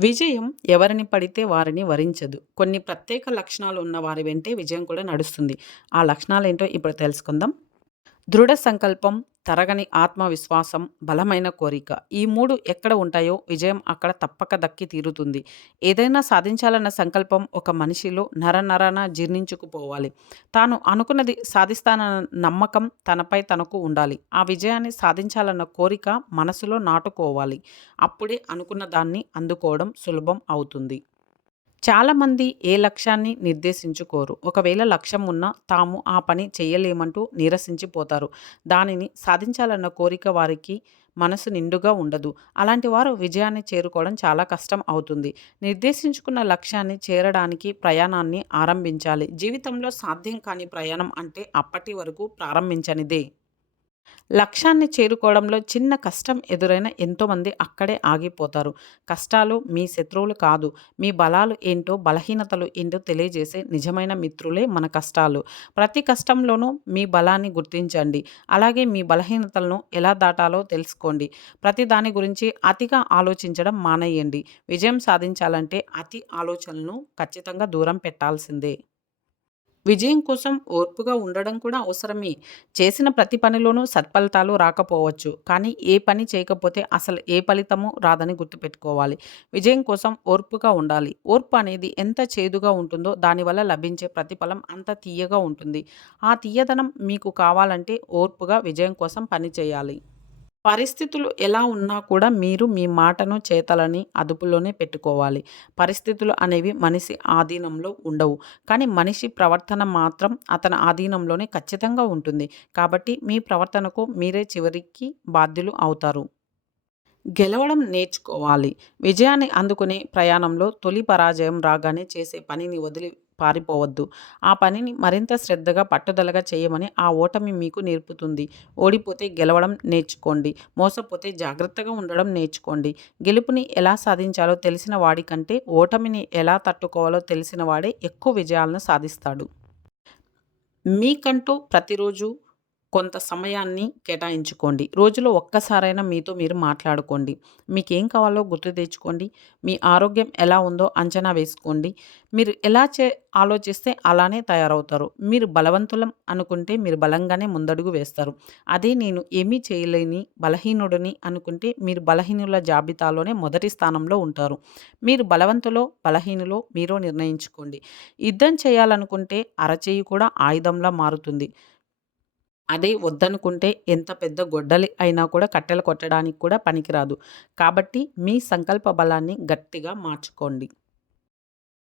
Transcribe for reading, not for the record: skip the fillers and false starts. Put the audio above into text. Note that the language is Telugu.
విజయం ఎవరిని పడితే వారిని వరించదు. కొన్ని ప్రత్యేక లక్షణాలు ఉన్న వారి వెంటే విజయం కూడా నడుస్తుంది. ఆ లక్షణాలేంటో ఇప్పుడు తెలుసుకుందాం. దృఢ సంకల్పం, తరగని ఆత్మవిశ్వాసం, బలమైన కోరిక. ఈ 3 ఎక్కడ ఉంటాయో విజయం అక్కడ తప్పక దక్కి తీరుతుంది. ఏదైనా సాధించాలన్న సంకల్పం ఒక మనిషిలో నరనరాన జీర్ణించుకుపోవాలి. తాను అనుకున్నది సాధిస్తానన్న నమ్మకం తనపై తనకు ఉండాలి. ఆ విజయాన్ని సాధించాలన్న కోరిక మనసులో నాటుకోవాలి. అప్పుడే అనుకున్న దాన్ని అందుకోవడం సులభం అవుతుంది. చాలామంది ఏ లక్ష్యాన్ని నిర్దేశించుకోరు. ఒకవేళ లక్ష్యం ఉన్నా తాము ఆ పని చెయ్యలేమంటూ నీరసించిపోతారు. దానిని సాధించాలన్న కోరిక వారికి మనసు నిండుగా ఉండదు. అలాంటి వారు విజయాన్ని చేరుకోవడం చాలా కష్టం అవుతుంది. నిర్దేశించుకున్న లక్ష్యాన్ని చేరడానికి ప్రయాణాన్ని ఆరంభించాలి. జీవితంలో సాధ్యం కాని ప్రయాణం అంటే అప్పటి వరకు ప్రారంభించనిదే. లక్ష్యాన్ని చేరుకోవడంలో చిన్న కష్టం ఎదురైనా ఎంతోమంది అక్కడే ఆగిపోతారు. కష్టాలు మీ శత్రువులు కాదు. మీ బలాలు ఏంటో, బలహీనతలు ఏంటో తెలియజేసే నిజమైన మిత్రులే మన కష్టాలు. ప్రతి కష్టంలోనూ మీ బలాన్ని గుర్తించండి. అలాగే మీ బలహీనతలను ఎలా దాటాలో తెలుసుకోండి. ప్రతి దాని గురించి అతిగా ఆలోచించడం మానేయండి. విజయం సాధించాలంటే అతి ఆలోచనలను ఖచ్చితంగా దూరం పెట్టాల్సిందే. విజయం కోసం ఓర్పుగా ఉండడం కూడా అవసరమే. చేసిన ప్రతి పనిలోనూ సత్ఫలితాలు రాకపోవచ్చు. కానీ ఏ పని చేయకపోతే అసలు ఏ ఫలితము రాదని గుర్తుపెట్టుకోవాలి. విజయం కోసం ఓర్పుగా ఉండాలి. ఓర్పు అనేది ఎంత చేదుగా ఉంటుందో దానివల్ల లభించే ప్రతిఫలం అంత తియ్యగా ఉంటుంది. ఆ తియ్యదనం మీకు కావాలంటే ఓర్పుగా విజయం కోసం పని చేయాలి. పరిస్థితులు ఎలా ఉన్నా కూడా మీరు మీ మాటను, చేతలని అదుపులోనే పెట్టుకోవాలి. పరిస్థితులు అనేవి మనిషి ఆధీనంలో ఉండవు. కానీ మనిషి ప్రవర్తన మాత్రం అతని ఆధీనంలోనే ఖచ్చితంగా ఉంటుంది. కాబట్టి మీ ప్రవర్తనకు మీరే చివరికి బాధ్యులు అవుతారు. గెలవడం నేర్చుకోవాలి. విజయాన్ని అందుకునే ప్రయాణంలో తొలి పరాజయం రాగానే చేసే పనిని వదిలి పారిపోవద్దు. ఆ పనిని మరింత శ్రద్ధగా, పట్టుదలగా చేయమని ఆ ఓటమి మీకు నేర్పుతుంది. ఓడిపోతే గెలవడం నేర్చుకోండి. మోసపోతే జాగ్రత్తగా ఉండడం నేర్చుకోండి. గెలుపుని ఎలా సాధించాలో తెలిసిన వాడి కంటే ఓటమిని ఎలా తట్టుకోవాలో తెలిసిన వాడే ఎక్కువ విజయాలను సాధిస్తాడు. మీకంటూ ప్రతిరోజు కొంత సమయాన్ని కేటాయించుకోండి. రోజులో ఒక్కసారైనా మీతో మీరు మాట్లాడుకోండి. మీకేం కావాలో గుర్తు తెచ్చుకోండి. మీ ఆరోగ్యం ఎలా ఉందో అంచనా వేసుకోండి. మీరు ఎలా ఆలోచిస్తే అలానే తయారవుతారు. మీరు బలవంతులం అనుకుంటే మీరు బలంగానే ముందడుగు వేస్తారు. అదే నేను ఏమీ చేయలేని బలహీనుడిని అనుకుంటే మీరు బలహీనుల జాబితాలోనే మొదటి స్థానంలో ఉంటారు. మీరు బలవంతులో, బలహీనులో మీరో నిర్ణయించుకోండి. యుద్ధం చేయాలనుకుంటే అరచేయి కూడా ఆయుధంలా మారుతుంది. అదే వద్దనుకుంటే ఎంత పెద్ద గొడ్డలి అయినా కూడా కట్టెలు కొట్టడానికి కూడా పనికిరాదు. కాబట్టి మీ సంకల్ప బలాన్ని గట్టిగా మార్చుకోండి.